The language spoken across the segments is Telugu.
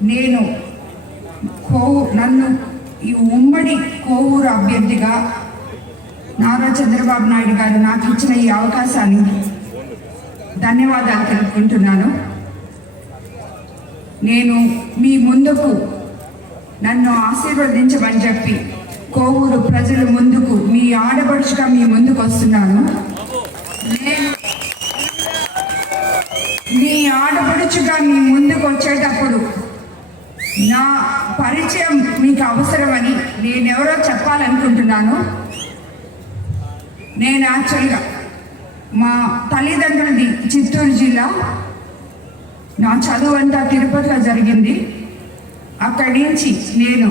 నేను నన్ను ఈ ఉమ్మడి కోవూరు అభ్యర్థిగా నారా చంద్రబాబు నాయుడు గారు నాకు ఇచ్చిన ఈ అవకాశాన్ని ధన్యవాదాలు తెలుపుకుంటున్నాను. నేను మీ ముందుకు నన్ను ఆశీర్వదించమని చెప్పి కోవూరు ప్రజల ముందుకు మీ ఆడపడుచుగా మీ ముందుకు వస్తున్నాను. నేను మీ ఆడపడుచుగా మీ ముందుకు వచ్చేటప్పుడు నా పరిచయం మీకు అవసరమని నేనెవరో చెప్పాలనుకుంటున్నాను. నేను యాక్చువల్గా మా తల్లిదండ్రులది చిత్తూరు జిల్లా. నా చదువు అంతా తిరుపతిలో జరిగింది. అక్కడి నుంచి నేను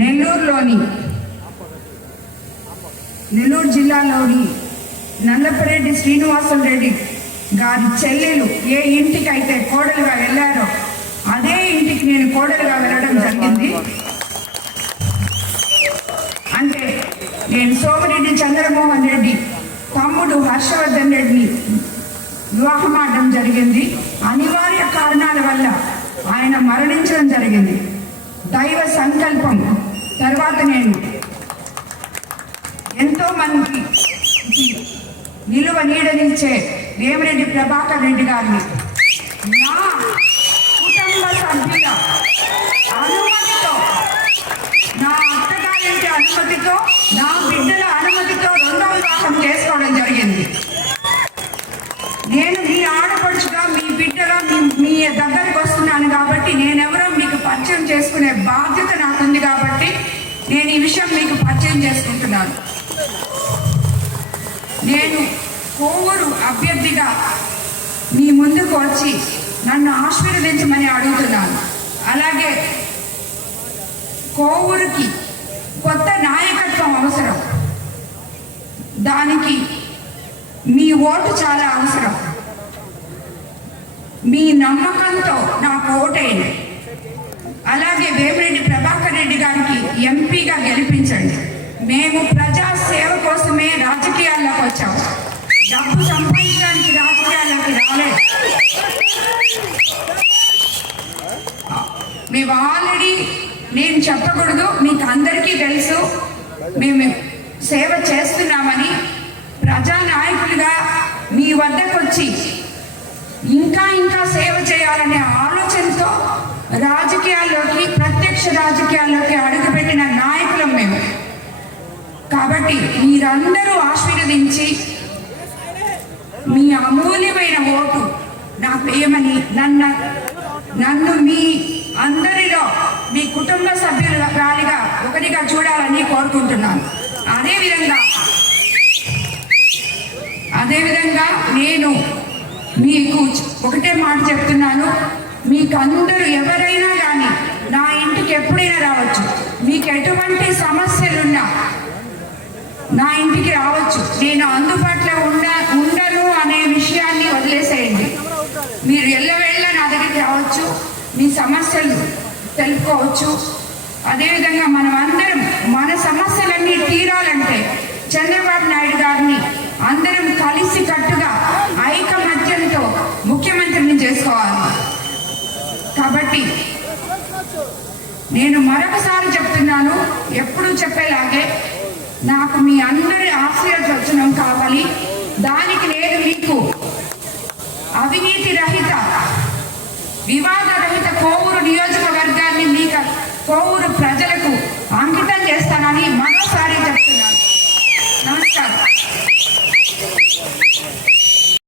నెల్లూరు జిల్లాలోని నల్లపరెడ్డి శ్రీనివాసులు రెడ్డి గారి చెల్లెలు ఏ ఇంటికైతే కోడలుగా వెళ్ళారో అదే ఇంటికి నేను కోడలుగా వెళ్ళడం జరిగింది. అంటే నేను సోమిరెడ్డి చంద్రమోహన్ రెడ్డి తమ్ముడు హర్షవర్ధన్ రెడ్డిని వివాహం ఆడడం జరిగింది. అనివార్య కారణాల వల్ల ఆయన మరణించడం జరిగింది. దైవ సంకల్పం తర్వాత నేను ఎంతో మందికి నిలువ నీడనిచ్చే వేమిరెడ్డి ప్రభాకర్ రెడ్డి గారిని నా కుటుంబ సభ్యుల అనుమతితో, నా అత్తగారింటి అనుమతితో, నా బిడ్డల అనుమతితో రెండవ వివాహం చేసుకోవడం జరిగింది. నేను మీ ఆడపడుచుగా మీ బిడ్డగా మీ దగ్గరకు వస్తున్నాను కాబట్టి నేనెవరో మీకు పరిచయం చేసుకునే బాధ్యత నాకుంది కాబట్టి నేను ఈ విషయం మీకు పరిచయం చేసుకుంటున్నాను. నేను కోవూరు అభ్యర్థిగా మీ ముందుకు వచ్చి నన్ను ఆశీర్వదించమని అడుగుతున్నాను. అలాగే కోవూరుకి కొత్త నాయకత్వం అవసరం. దానికి మీ ఓటు చాలా అవసరం. మీ నమ్మకంతో నాకు ఓటేయండి. అలాగే వేమిరెడ్డి ప్రభాకర్ రెడ్డి గారికి ఎంపీగా గెలిపించండి. మేము ప్రజా సేవ కోసమే రాజకీయాల్లోకి వచ్చాము. డబ్బు సంపాదించడానికి రాజకీయాల్లోకి రాలేదు. మేము ఆల్రెడీ, నేను చెప్పకూడదు, మీకు అందరికీ తెలుసు మేము సేవ చేస్తున్నామని. ప్రజానాయకులుగా మీ వద్దకు వచ్చి ఇంకా ఇంకా సేవ చేయాలనే ఆలోచనతో రాజకీయాల్లోకి, ప్రత్యక్ష రాజకీయాల్లోకి అడుగుపెట్టిన నాయకులం మేము. కాబట్టి మీరందరూ ఆశీర్వదించి మీ అమూల్యమైన ఓటు నాకు వేయమని నన్ను మీ అందరిలో మీ కుటుంబ సభ్యురాలిగా ఒకరిగా చూడాలని కోరుకుంటున్నాను. అదేవిధంగా నేను మీకు ఒకటే మాట చెప్తున్నాను. మీకు అందరూ ఎవరైనా కానీ నా ఇంటికి ఎప్పుడైనా రావచ్చు. మీకు ఎటువంటి సమస్యలున్నా నా ఇంటికి రావచ్చు. నేను అందుబాటులో ఉండను అనే విషయాన్ని వదిలేసేయండి. మీరు ఎల్లవేళ్ళ నా దగ్గరికి రావచ్చు, మీ సమస్యలు తెలుపుకోవచ్చు. అదేవిధంగా మనం అందరం మన సమస్యలన్నీ తీరాలంటే చంద్రబాబు నాయుడు గారిని అందరం కలిసి కట్టుగా ఐకమత్యంతో ముఖ్యమంత్రిని చేసుకోవాలి. కాబట్టి నేను మరొకసారి చెప్తున్నాను, ఎప్పుడు చెప్పేలాగే నాకు మీ అందరి ఆశీర్వచనం కావాలి. దానికి నేను మీకు అవినీతి రహిత, వివాద రహిత కోవూరు నియోజకవర్గాన్ని మీకు కోవూరు ప్రజలకు అంకితం చేస్తానని మరోసారి చెప్తున్నాను. నమస్కారం.